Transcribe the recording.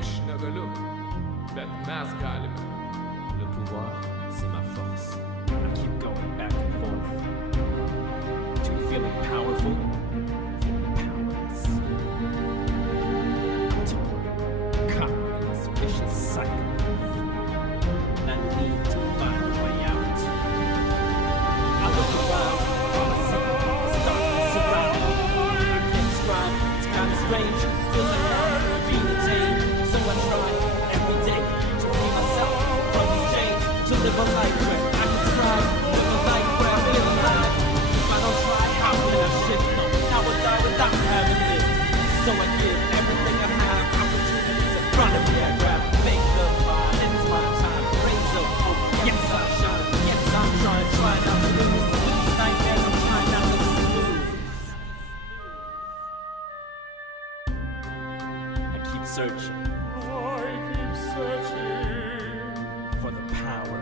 اشنغلو Batman's galime. Le pouvoir, c'est ma force. I keep going back and forth between feeling powerful and feeling powerless. I'm torn, caught in this vicious cycle. And I need to find a way out. I look around, all I see is darkness around me. I can't describe, it's kinda strange. Feels like I'm being detained. So I try every day to free myself from these chains. To live a life where I can thrive. Live a life where I feel alive. If I don't try, how can I shift? No, I will die without having lived. So I give everything I have. Opportunities in front of me I grab. Make the mind, it's my time. Raise up hope, yes I shine. Yes I'm trying not to lose. These nightmares I'm trying not to snooze. I keep searching for the power